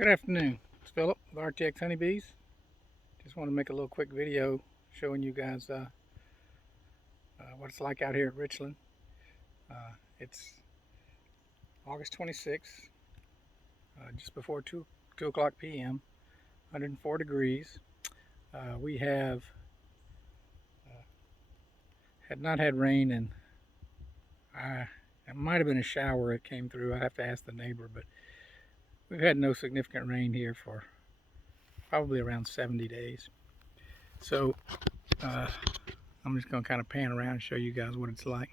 Good afternoon. It's Philip with RTX Honeybees. Just want to make a little quick video showing you guys what it's like out here at Richland. It's August 26th, just before 2 o'clock p.m., 104 degrees. We have had not had rain, and it might have been a shower that came through. I'd have to ask the neighbor, but we've had no significant rain here for probably around 70 days. So I'm just going to kind of pan around and show you guys what it's like.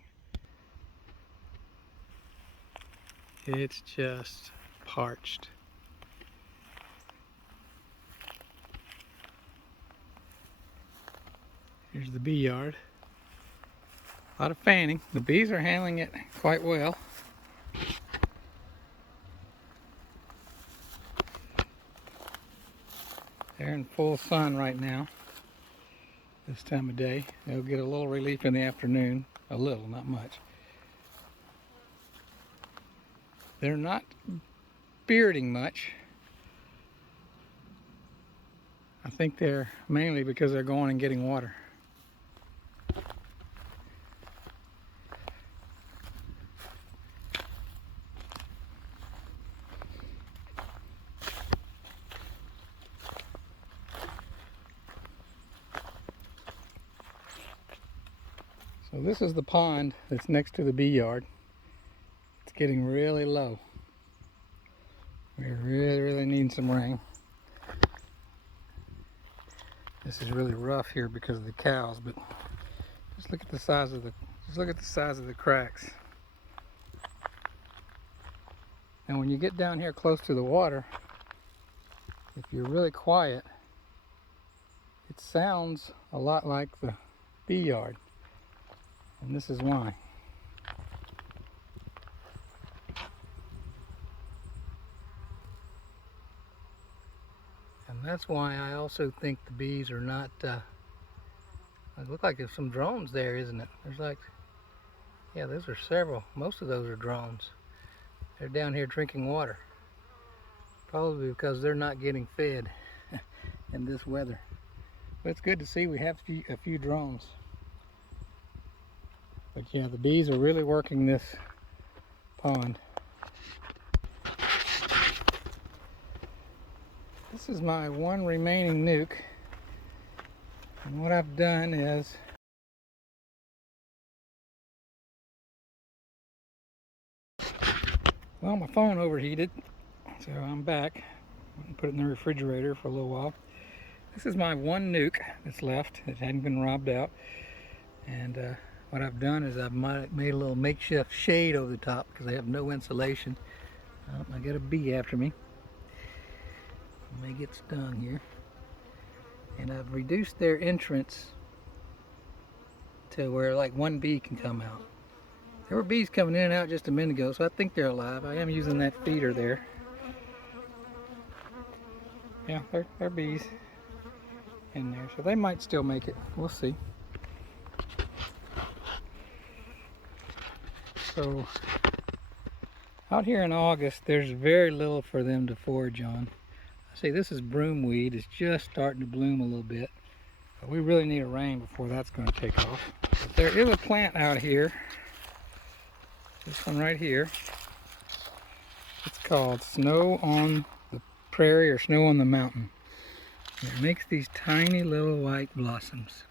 It's just parched. Here's the bee yard. A lot of fanning. The bees are handling it quite well. They're in full sun right now, this time of day. They'll get a little relief in the afternoon. A little, not much. They're not bearding much. I think they're mainly because they're going and getting water. So this is the pond that's next to the bee yard. It's getting really low. We're really needing some rain. This is really rough here because of the cows, but just look at the size of the cracks. And when you get down here close to the water, if you're really quiet, it sounds a lot like the bee yard. And this is why. And that's why I also think the bees are not, it looks like there's some drones there, isn't it? There's like, yeah, those are several. Most of those are drones. They're down here drinking water. Probably because they're not getting fed in this weather. But it's good to see we have a few drones. But yeah, the bees are really working this pond. This is my one remaining nuke. And what I've done is well, my phone overheated, so I'm back. Put it in the refrigerator for a little while. This is my one nuke that's left that hadn't been robbed out. And what I've done is I've made a little makeshift shade over the top because I have no insulation. I got a bee after me. I may get stung here. And I've reduced their entrance to where like one bee can come out. There were bees coming in and out just a minute ago, so I think they're alive. I am using that feeder there. Yeah, they're bees in there, so they might still make it. We'll see. So out here in August, there's very little for them to forage on. I see this is broomweed. It's just starting to bloom a little bit, but we really need a rain before that's going to take off. But there is a plant out here. This one right here. It's called Snow on the Prairie or Snow on the Mountain. And it makes these tiny little white blossoms.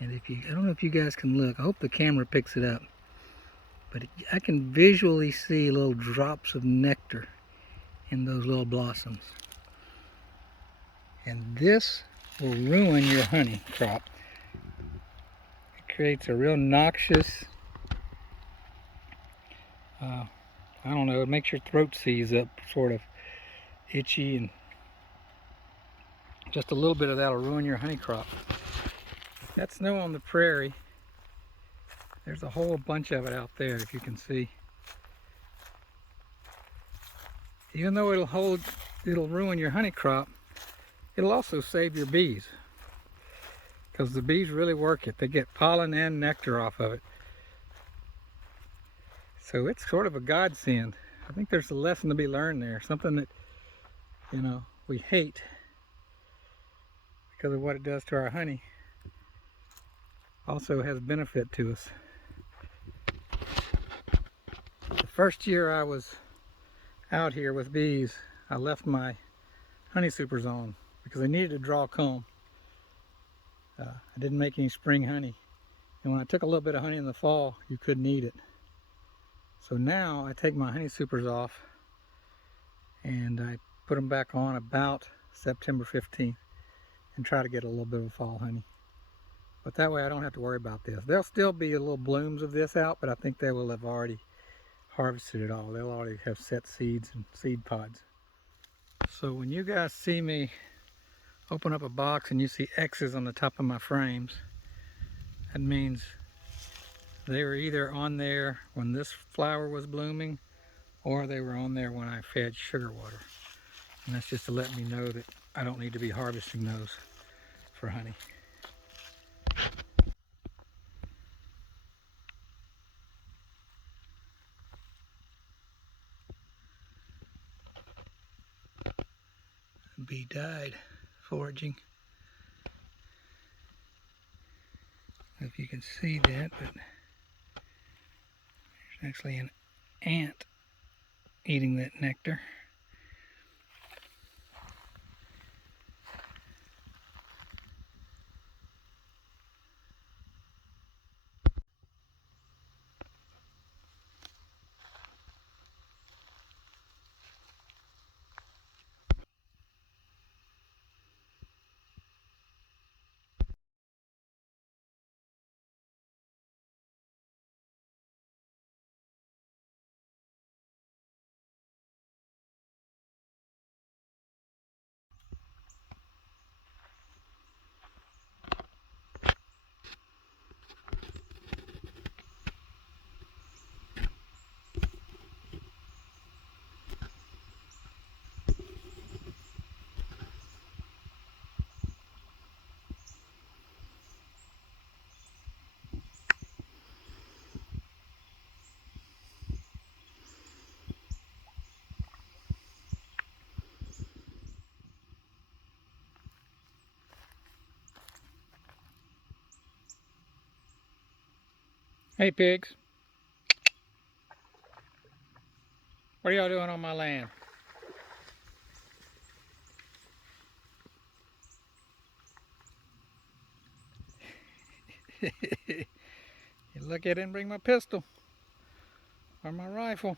And I don't know if you guys can look. I hope the camera picks it up. But I can visually see little drops of nectar in those little blossoms. And this will ruin your honey crop. It creates a real noxious, I don't know, it makes your throat seize up, sort of itchy, and just a little bit of that will ruin your honey crop. That's Snow on the Prairie. There's a whole bunch of it out there, if you can see. Even though it'll ruin your honey crop, it'll also save your bees. Because the bees really work it. They get pollen and nectar off of it. So it's sort of a godsend. I think there's a lesson to be learned there. Something that you know, we hate because of what it does to our honey, also has benefit to us. The first year I was out here with bees, I left my honey supers on because I needed to draw comb. I didn't make any spring honey, and when I took a little bit of honey in the fall, you couldn't eat it. So now I take my honey supers off and I put them back on about September 15th and try to get a little bit of fall honey. But that way I don't have to worry about this. There'll still be little blooms of this out, but I think they will have already harvested it all. They'll already have set seeds and seed pods. So when you guys see me open up a box and you see X's on the top of my frames, that means they were either on there when this flower was blooming, or they were on there when I fed sugar water. And that's just to let me know that I don't need to be harvesting those for honey. The bee died foraging. If you can see that, but there's actually an ant eating that nectar. Hey pigs, what are y'all doing on my land? You look, I didn't bring my pistol or my rifle.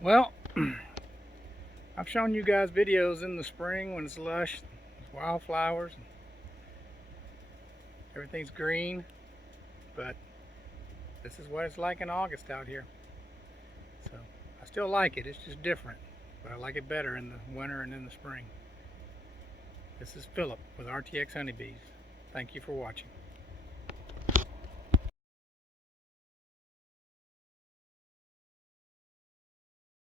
Well, I've shown you guys videos in the spring when it's lush, wildflowers, and everything's green, but this is what it's like in August out here. So I still like it, it's just different, but I like it better in the winter and in the spring. This is Philip with RTX Honeybees. Thank you for watching.